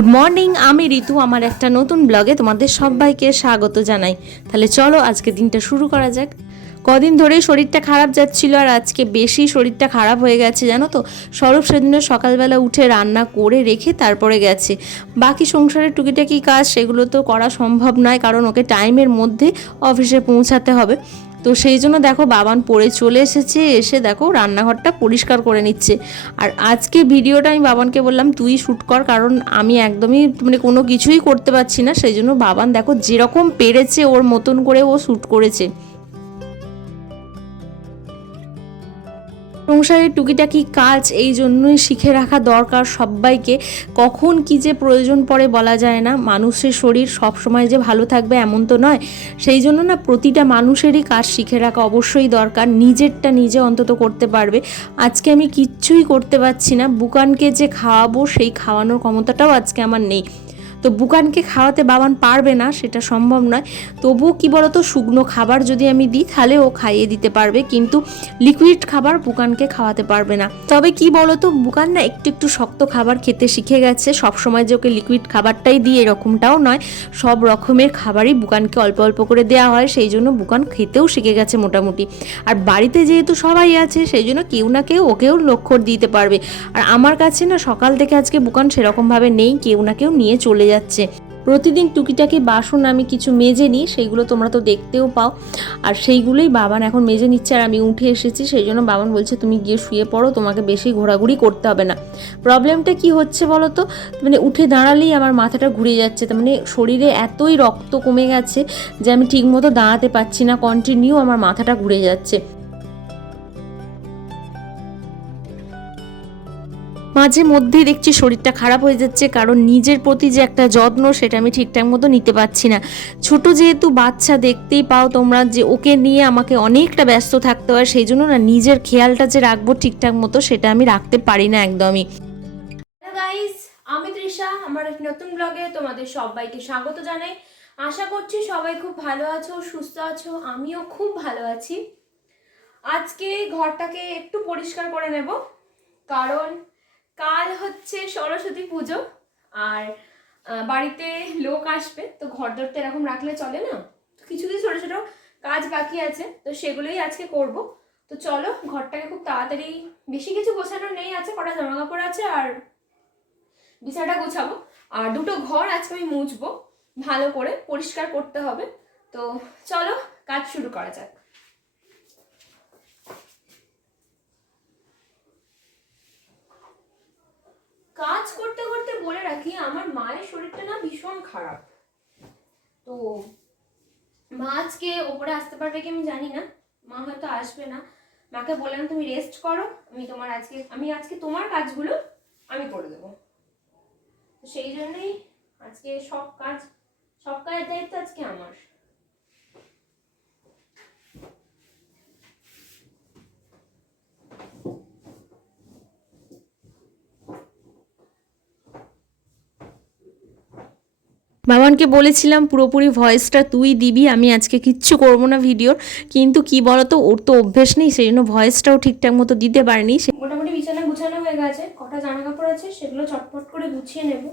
Good morning আমি ঋতু, আমার একটা নতুন ব্লগে তোমাদের সবাইকে স্বাগত জানাই। তাহলে চলো আজকে দিনটা শুরু করা যাক। কদিন ধরেই শরীরটা খারাপ যাচ্ছিল আর আজকে বেশি শরীরটা খারাপ হয়ে গেছে, জানো তো? সরব সেদিন সকালবেলা উঠে রান্না করে রেখে তারপরে গেছে। বাকি সংসারের টুকিটাকি কাজ, সেগুলো তো করা সম্ভব নয়, কারণ ওকে টাইমের মধ্যে অফিসে পৌঁছাতে হবে। তো সেই জন্য দেখো বাবান পরে চলে এসেছে, এসে দেখো রান্নাঘরটা পরিষ্কার করে নিচ্ছে। আর আজকে ভিডিওটা আমি বাবানকে বললাম, তুই শ্যুট কর, কারণ আমি একদমই মানে কোনো কিছুই করতে পারছি না। সেই জন্য বাবান দেখো যেরকম পেরেছে ওর মতন করে ও শ্যুট করেছে। সংসারের টুকিটাকি কাজ এই জন্যই শিখে রাখা দরকার সবাইকে। কখন কি যে প্রয়োজন পড়ে বলা যায় না। মানুষের শরীর সব সময় যে ভালো থাকবে এমন তো নয়। সেই জন্য না প্রতিটা মানুষেরই কাজ শিখে রাখা অবশ্যই দরকার। নিজেরটা নিজে অন্তত করতে পারবে। আজকে আমি কিচ্ছুই করতে পারছি না। বুকানকে যে খাওয়াবো সেই খাওয়ানোর ক্ষমতাটাও আজকে আমার নেই। তো বুকানকে খাওয়াতে বাবান পারবে না, সেটা সম্ভব নয়। তবুও কি বলতো, শুকনো খাবার যদি আমি দিই, তাহলে ও খাইয়ে দিতে পারবে, কিন্তু লিকুইড খাবার বুকানকে খাওয়াতে পারবে না। তবে কি বলতো, বুকান না একটু একটু শক্ত খাবার খেতে শিখে গেছে সব সময় যে ওকে লিকুইড খাবারটাই দিই, এরকমটাও নয়। সব রকমের খাবারই বুকানকে অল্প অল্প করে দেওয়া হয়, সেই জন্য বুকান খেতেও শিখে গেছে মোটামুটি। আর বাড়িতে যেহেতু সবাই আছে, সেই জন্য কেউ না কেউ ওকেও লক্ষ্য দিতে পারবে। আর আমার কাছে না, সকাল থেকে আজকে বুকান সেরকমভাবে নেই, কেউ না কেউ নিয়ে চলে যাচ্ছে। প্রতিদিন টুকিটাকি বাসন আমি কিছু মেজে নিই সেইগুলো তোমরা তো দেখতেও পাও। আর সেইগুলোই বাবান এখন মেজে নিচ্ছে আর আমি উঠে এসেছি, সেই জন্য বাবান বলছে, তুমি গিয়ে শুয়ে পড়ো, তোমাকে বেশি ঘোরাঘুরি করতে হবে না। প্রবলেমটা কি হচ্ছে বলো তো মানে উঠে দাঁড়ালেই আমার মাথাটা ঘুরে যাচ্ছে। তার মানে শরীরে এতই রক্ত কমে গেছে যে আমি ঠিকমতো দাঁড়াতে পারছি না কন্টিনিউ আমার মাথাটা ঘুরে যাচ্ছে। মাঝে মধ্যেই দেখছি শরীরটা খারাপ হয়ে যাচ্ছে, কারণ নিজের প্রতি যে একটা যত্ন সেটা আমি ঠিকঠাক মতো নিতে পারছি না। ছোট যেহেতু বাচ্চা দেখতেই পাও তোমরা যে ওকে নিয়ে আমাকে অনেকটা ব্যস্ত থাকতে হয়, সেই জন্য না নিজের খেয়ালটা যে রাখব ঠিকঠাক মতো সেটা আমি রাখতে পারি না একদমই। আমি তৃষা, আমার এক নতুন ব্লগে তোমাদের সবাইকে স্বাগত জানাই। আশা করছি সবাই খুব ভালো আছো, সুস্থ আছো, আমিও খুব ভালো আছি। আজকে ঘরটাকে একটু পরিষ্কার করে নেব, কারণ কাল হচ্ছে সরস্বতী পুজো, আর বাড়িতে লোক আসবে, তো ঘর তো এরকম রাখলে চলে না? কিছু কিছু ছোটো ছোটো কাজ বাকি আছে, তো সেগুলোই আজকে করব। তো চলো, ঘরটাকে খুব তাড়াতাড়ি, বেশি কিছু গোছানো নেই আছে, কটা জামা কাপড় আছে, আর বিছানাটা গোছাবো। আর দুটো ঘর আজকে আমি মুছবো, ভালো করে, পরিষ্কার করতে হবে। তো চলো, কাজ শুরু করা যাক কাজ করতে করতে বলে রাখি আমার মায়ের শরীরটা না ভীষণ খারাপ। তো মা আজকে ওপরে আসতে পারবে কি আমি জানি না। মা হয়তো আসবে না। মাকে বললাম, তুমি রেস্ট করো। আমি তোমার আজকে, আমি আজকে তোমার কাজগুলো আমি করে দেবো। তো সেই জন্যই আজকে সব কাজ, সব কাজের দায়িত্ব আজকে আমার। বাবানকে বলেছিলাম, পুরোপুরি ভয়েসটা তুই দিবি, আমি আজকে কিচ্ছু করব না ভিডিওর। কিন্তু কি বলতো, ওর তো অভ্যেস নেই, সেই জন্য ভয়েসটাও ঠিকঠাক মতো দিতে পারিনি। মোটামুটি বিছানা গুছানো হয়ে গেছে, কটা জামা কাপড় আছে, সেগুলো চটপট করে গুছিয়ে নেব।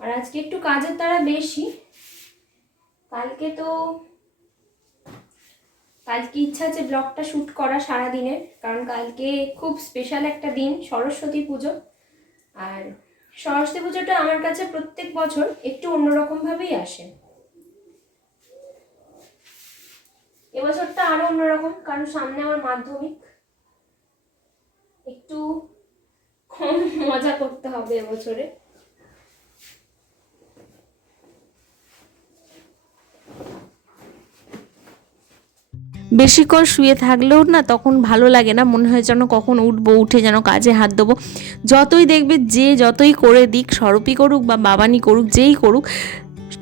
আর আজকে একটু কাজের তারা বেশি। কালকে তো, কালকে ইচ্ছা আছে ব্লগটা শ্যুট করা সারা দিনের কারণ কালকে খুব স্পেশাল একটা দিন, সরস্বতী পুজো। আর সরস্বতী পুজোটা আমার কাছে প্রত্যেক বছর একটু অন্যরকমভাবেই আসে। এবছরটা আরও অন্যরকম, কারণ সামনে আমার মাধ্যমিক। একটু কম মজা করতে হবে এবছরে। বেশিক্ষণ শুয়ে থাকলেও না তখন ভালো লাগে না। মনে হয় যেন কখন উঠবো, উঠে যেন কাজে হাত দেবো। যতই দেখবে যে যতই করে দিক স্বরূপই করুক বা বাবানি করুক, যেই করুক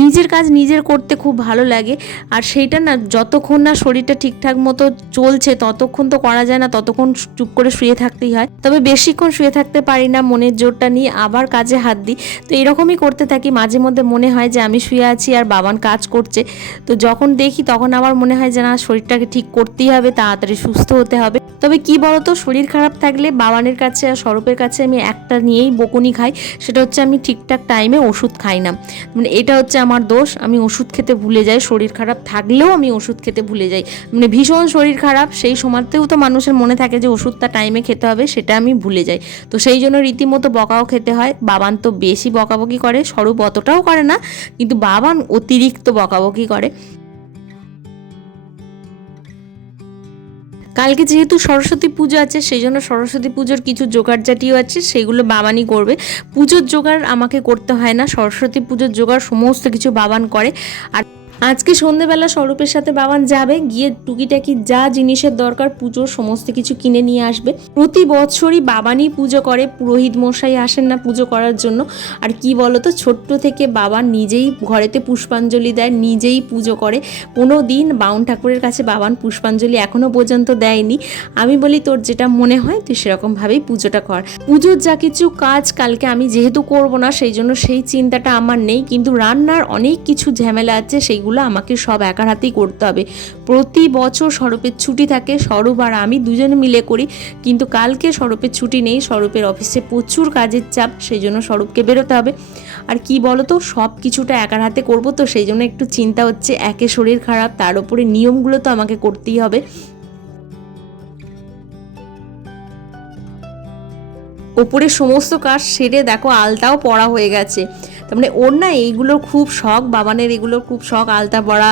নিজের কাজ নিজের করতে খুব ভালো লাগে। আর সেইটা না যতক্ষণ না শরীরটা ঠিকঠাক মতো চলছে, ততক্ষণ তো করা যায় না, ততক্ষণ চুপ করে শুয়ে থাকতেই হয়। তবে বেশিক্ষণ শুয়ে থাকতে পারি না, মনের জোরটা নিয়ে আবার কাজে হাত দিই। তো এরকমই করতে থাকি, মাঝে মধ্যে মনে হয় যে আমি শুয়ে আছি আর বাবান কাজ করছে। তো যখন দেখি তখন আমার মনে হয় যে না, শরীরটাকে ঠিক করতেই হবে, তাড়াতাড়ি সুস্থ হতে হবে। তবে কি বলতো, শরীর খারাপ থাকলে বাবানের কাছে আর স্বরূপের কাছে আমি একটা নিয়েই বকুনি খাই। সেটা হচ্ছে আমি ঠিকঠাক টাইমে ওষুধ খাই না। মানে এটা হচ্ছে আমার দোষ, আমি ওষুধ খেতে ভুলে যাই, শরীর খারাপ থাকলেও আমি ওষুধ খেতে ভুলে যাই। মানে ভীষণ শরীর খারাপ, সেই সময়তেও তো মানুষের মনে থাকে যে ওষুধটা টাইমে খেতে হবে, সেটা আমি ভুলে যাই। তো সেই জন্য রীতিমতো বকাও খেতে হয়। বাবান তো বেশি বকাবকি করে, স্বরূপ অতটাও করে না, কিন্তু বাবান অতিরিক্ত বকাবকি করে। কালকে যেহেতু সরস্বতী পুজো আছে, সেই জন্য সরস্বতী পুজোর কিছু জোগাড় জাটিও আছে, সেগুলো বাবানই করবে। পুজোর জোগাড় আমাকে করতে হয় না, সরস্বতী পুজোর জোগাড় সমস্ত কিছু বাবান করে। আর আজকে সন্ধেবেলা স্বরূপের সাথে বাবান যাবে, গিয়ে টুকিটাকি যা জিনিসের দরকার পুজোর সমস্ত কিছু কিনে নিয়ে আসবে। প্রতি বছরই বাবানই পুজো করে, পুরোহিত মশাই আসেন না পুজো করার জন্য। আর কি বলতো, ছোট্ট থেকে বাবা নিজেই ঘরেতে পুষ্পাঞ্জলি দেয়, নিজেই পুজো করে। কোনো দিন বাউন ঠাকুরের কাছে বাবান পুষ্পাঞ্জলি এখনও পর্যন্ত দেয়নি। আমি বলি, তোর যেটা মনে হয়, তুই সেরকমভাবেই পুজোটা কর। পুজোর যা কিছু কাজ কালকে আমি যেহেতু করব না, সেই জন্য সেই চিন্তাটা আমার নেই। কিন্তু রান্নার অনেক কিছু ঝামেলা আছে, সেইগুলো আমাকে সব একার হাতেই করতে হবে। প্রতি বছর স্বরূপের ছুটি থাকে স্বরূপ আর আমি দুজনে মিলে করি। কিন্তু কালকে স্বরূপের ছুটি নেই স্বরূপের অফিসে প্রচুর কাজের চাপ সেই জন্য স্বরূপকে বেরোতে হবে। আর কি বলতো, সব কিছুটা একার হাতে করব তো সেই জন্য একটু চিন্তা হচ্ছে, একে শরীর খারাপ, তার উপরে নিয়মগুলো তো আমাকে করতেই হবে। ওপরে সমস্ত কাজ সেরে দেখো, আলতাও পড়া হয়ে গেছে। তার মানে ওর না এইগুলোর খুব শখ বাবানের এগুলোর খুব শখ আলতা পরা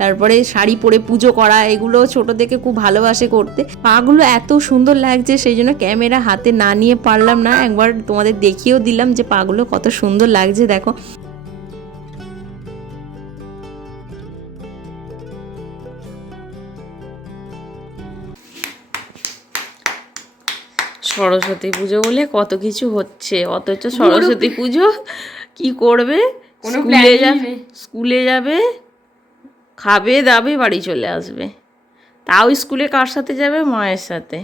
তারপরে শাড়ি পরে পুজো করা এগুলো ছোট থেকে খুব ভালোবাসে করতে। পাগুলো এত সুন্দর লাগছে সেই জন্য ক্যামেরা হাতে না নিয়ে পারলাম না। একবার তোমাদের দেখিয়েও দিলাম যে পাগুলো কত সুন্দর লাগছে দেখো। সরস্বতী পুজো বলে কত কিছু হচ্ছে অথচ সরস্বতী পুজো কি করবে? স্কুলে যাবে স্কুলে যাবে খাবে দাবে বাড়ি চলে আসবে। তাও স্কুলে কার সাথে যাবে? মায়ের সাথে।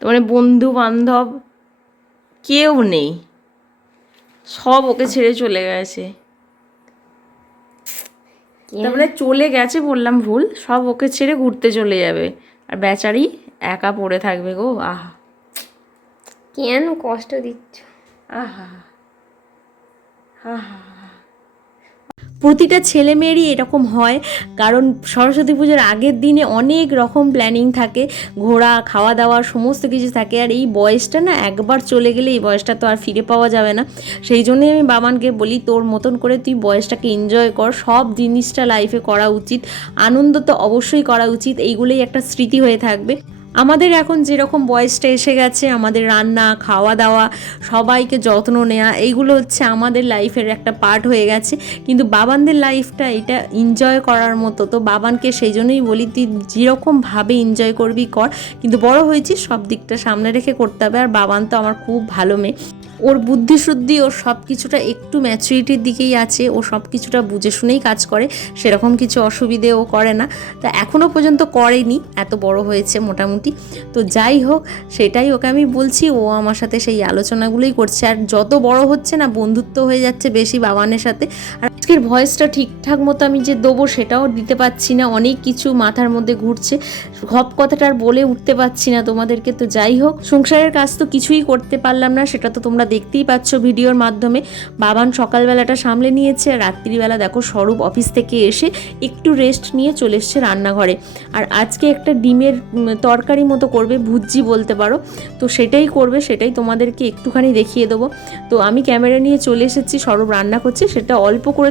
তো মানে বন্ধু বান্ধব কেউ নেই। সব ওকে ছেড়ে চলে গেছে। তারপরে চলে গেছে বললাম ভুল সব ওকে ছেড়ে ঘুরতে চলে যাবে। আর বেচারি একা পড়ে থাকবে গো আহা। কেন কষ্ট দিচ্ছ? প্রতিটা ছেলে মেয়েরই এরকম হয়, কারণ সরস্বতী পুজোর আগের দিনে অনেক রকম প্ল্যানিং থাকে, ঘোরা খাওয়া দাওয়া সমস্ত কিছু থাকে, আর এই বয়সটা না একবার চলে গেলে এই বয়সটা তো আর ফিরে পাওয়া যাবে না। সেই জন্যই আমি বাবানকে বলি, তোর মতন করে তুই বয়সটাকে এনজয় কর, সব জিনিসটা লাইফে করা উচিত, আনন্দ তো অবশ্যই করা উচিত, এইগুলোই একটা স্মৃতি হয়ে থাকবে। আমাদের এখন যেরকম বয়সটা এসে গেছে, আমাদের রান্না খাওয়া দাওয়া সবাইকে যত্ন নেওয়া এইগুলো হচ্ছে আমাদের লাইফের একটা পার্ট হয়ে গেছে। কিন্তু বাবানদের লাইফটা এটা এনজয় করার মতো, তো বাবানকে সেই জন্যই বলি, তুই যেরকমভাবে এনজয় করবি কর। কিন্তু বড় হয়েছিস, সব দিকটা সামনে রেখে করতে হবে। আর বাবান তো আমার খুব ভালো মেয়ে। ওর বুদ্ধিশুদ্ধি, ওর সব কিছুটা একটু ম্যাচুরিটির দিকেই আছে, ও সব কিছুটা বুঝে শুনেই কাজ করে, সেরকম কিছু অসুবিধে ও করে না। তা এখনও পর্যন্ত করেনি, এত বড় হয়েছে মোটামুটি। তো যাই হোক, সেটাই ওকে আমি বলছি, ও আমার সাথে সেই আলোচনাগুলোই করছে। আর যত বড় হচ্ছে না, বন্ধুত্ব হয়ে যাচ্ছে বেশি বাবানের সাথে। আর আজকের ভয়েসটা ঠিকঠাক মতো আমি যে দেবো সেটাও দিতে পারছি না। অনেক কিছু মাথার মধ্যে ঘুরছে। সব কথাটা আর বলে উঠতে পারছি না তোমাদেরকে, তো যাই হোক। সংসারের কাজ তো কিছুই করতে পারলাম না, সেটা তো তোমরা দেখতেই পাচ্ছ ভিডিওর মাধ্যমে। বাবান সকালবেলাটা সামলে নিয়েছে, আর রাত্রিবেলা দেখো স্বরূপ অফিস থেকে এসে একটু রেস্ট নিয়ে চলে এসছে রান্নাঘরে। আর আজকে একটা ডিমের তরকারি মতো করবে ভুজ্জি বলতে পারো। তো সেটাই করবে, সেটাই তোমাদেরকে একটুখানি দেখিয়ে দেবো। তো আমি ক্যামেরা নিয়ে চলে এসেছি, স্বরূপ রান্না করছে, সেটা অল্প করে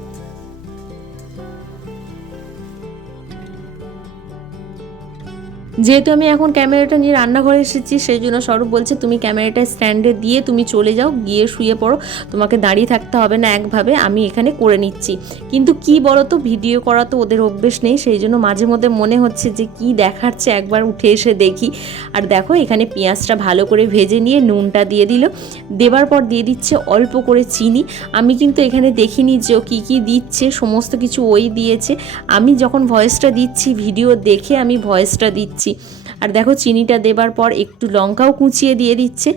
যেহেতু আমি এখন ক্যামেরাটা নিয়ে রান্নাঘরে এসেছি, সেই জন্য স্বরূপ বলছে, তুমি ক্যামেরাটা স্ট্যান্ডে দিয়ে তুমি চলে যাও, গিয়ে শুয়ে পড়ো। তোমাকে দাঁড়িয়ে থাকতে হবে না একভাবে, আমি এখানে করে নিচ্ছি। কিন্তু কি বলো তো ভিডিও করা তো ওদের অভ্যেস নেই, সেই জন্য মাঝে মধ্যে মনে হচ্ছে যে কি দেখাচ্ছে, একবার উঠে এসে দেখি। আর দেখো, এখানে পেঁয়াজটা ভালো করে ভেজে নিয়ে নুনটা দিয়ে দিল। দেবার পর দিয়ে দিচ্ছে অল্প করে চিনি। আমি কিন্তু এখানে দেখিনি যে ও কী কী দিচ্ছে, সমস্ত কিছু ওই দিয়েছে। আমি যখন ভয়েসটা দিচ্ছি ভিডিও দেখে আমি ভয়েসটা দিচ্ছি। আর দেখো চিনিটা দেবার পর একটু লঙ্কাও কুচিয়ে দিয়ে দিচ্ছে।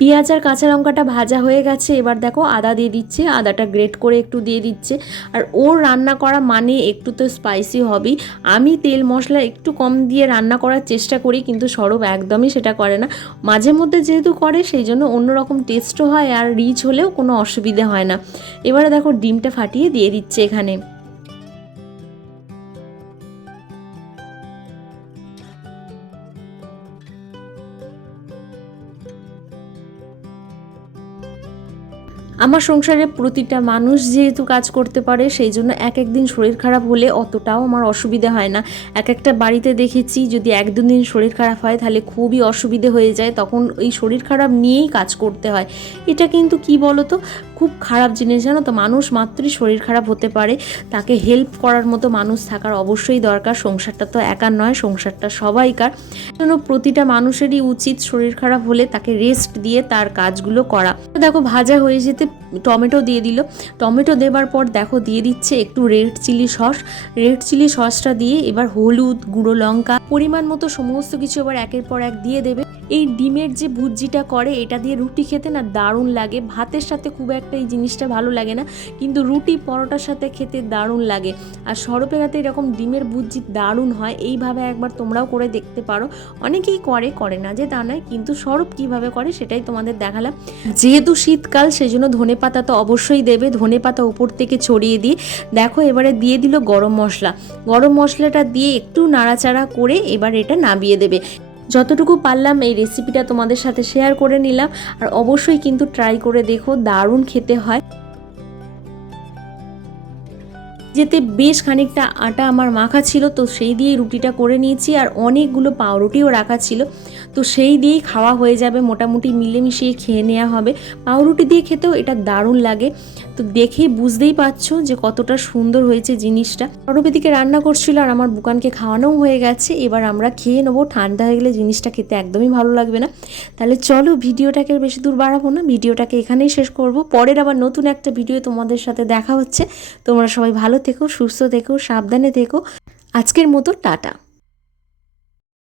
পেঁয়াজ আর কাঁচা লঙ্কাটা ভাজা হয়ে গেছে, এবার দেখো আদা দিয়ে দিচ্ছে, আদাটা গ্রেট করে একটু দিয়ে দিচ্ছে। আর ওর রান্না করা মানে একটু তো স্পাইসি হবেই। আমি তেল মশলা একটু কম দিয়ে রান্না করার চেষ্টা করি, কিন্তু সরব একদমই সেটা করে না। মাঝে মধ্যে যেহেতু করে, সেই জন্য অন্যরকম টেস্টও হয় আর রিচ হলেও কোনো অসুবিধে হয় না। এবারে দেখো ডিমটা ফাটিয়ে দিয়ে দিচ্ছে এখানে। আমার সংসারে প্রতিটা মানুষ যেহেতু কাজ করতে পারে, সেই জন্য এক একদিন শরীর খারাপ হলে অতটাও আমার অসুবিধে হয় না। এক একটা বাড়িতে দেখেছি, যদি এক দু দিন শরীর খারাপ হয়, তাহলে খুবই অসুবিধে হয়ে যায়। তখন এই শরীর খারাপ নিয়েই কাজ করতে হয়। এটা কিন্তু কি বলো তো খুব খারাপ জিনিস জানো তো? মানুষ মাত্রই শরীর খারাপ হতে পারে। তাকে হেল্প করার মতো মানুষ থাকার অবশ্যই দরকার। সংসারটা তো একার নয়, সংসারটা সবাইকার। জন্য প্রতিটা মানুষেরই উচিত শরীর খারাপ হলে তাকে রেস্ট দিয়ে তার কাজগুলো করা। দেখো, ভাজা হয়ে যেতে টমেটো দিয়ে দিল। টমেটো দেবার পর দেখো দিয়ে দিচ্ছে একটু red chilli sauce. Red chilli সসটা দিয়ে এবার হলুদ, গুঁড়ো লঙ্কা, পরিমাণ মতো সমস্ত কিছু এবার একের পর এক দিয়ে দেবে। এই ডিমের যে ভুজিটা করে, এটা দিয়ে রুটি খেতে না দারুণ লাগে। ভাতের সাথে খুব একটা এই জিনিসটা ভালো লাগে না, কিন্তু রুটি পরোটার সাথে খেতে দারুণ লাগে। আর সরপের হাতে এরকম ডিমের ভুজি দারুণ হয়, এইভাবে একবার তোমরাও করে দেখতে পারো। অনেকেই করে করে না যে তা নয়, কিন্তু সরব কীভাবে করে সেটাই তোমাদের দেখালাম। যেহেতু শীতকাল সেই জন্য ধনে পাতা তো অবশ্যই দেবে, ধনে পাতা উপর থেকে ছড়িয়ে দিয়ে দেখো এবারে দিয়ে দিল গরম মশলা। গরম মশলাটা দিয়ে একটু নাড়াচাড়া করে এবার এটা নামিয়ে দেবে। যতটুকু পারলাম এই রেসিপিটা তোমাদের সাথে শেয়ার করে নিলাম আর অবশ্যই কিন্তু ট্রাই করে দেখো, দারুণ খেতে হয়। যেতে বেশ খানিকটা আটা আমার মাখা ছিল, তো সেই দিয়েই রুটিটা করে নিয়েছি আর অনেকগুলো পাউরুটিও রাখা ছিল। তো সেই দিয়েই খাওয়া হয়ে যাবে, মোটামুটি মিলেমিশিয়ে খেয়ে নেওয়া হবে। পাউরুটি দিয়ে খেতেও এটা দারুণ লাগে। তো দেখেই বুঝতেই পারছ যে কতটা সুন্দর হয়েছে জিনিসটা। সরবেদিকে রান্না করছিল আর আমার বুকানকে খাওয়ানোও হয়ে গেছে। এবার আমরা খেয়ে নেব। ঠান্ডা হয়ে গেলে জিনিসটা খেতে একদমই ভালো লাগবে না। তাহলে চলো ভিডিওটাকে বেশি দূর বাড়াবো না। ভিডিওটাকে এখানেই শেষ করব। পরের আবার নতুন একটা ভিডিও তোমাদের সাথে দেখা হচ্ছে। তোমরা সবাই ভালো থেকো, সুস্থ থেকো, সাবধানে থেকো। আজকের মতো টাটা।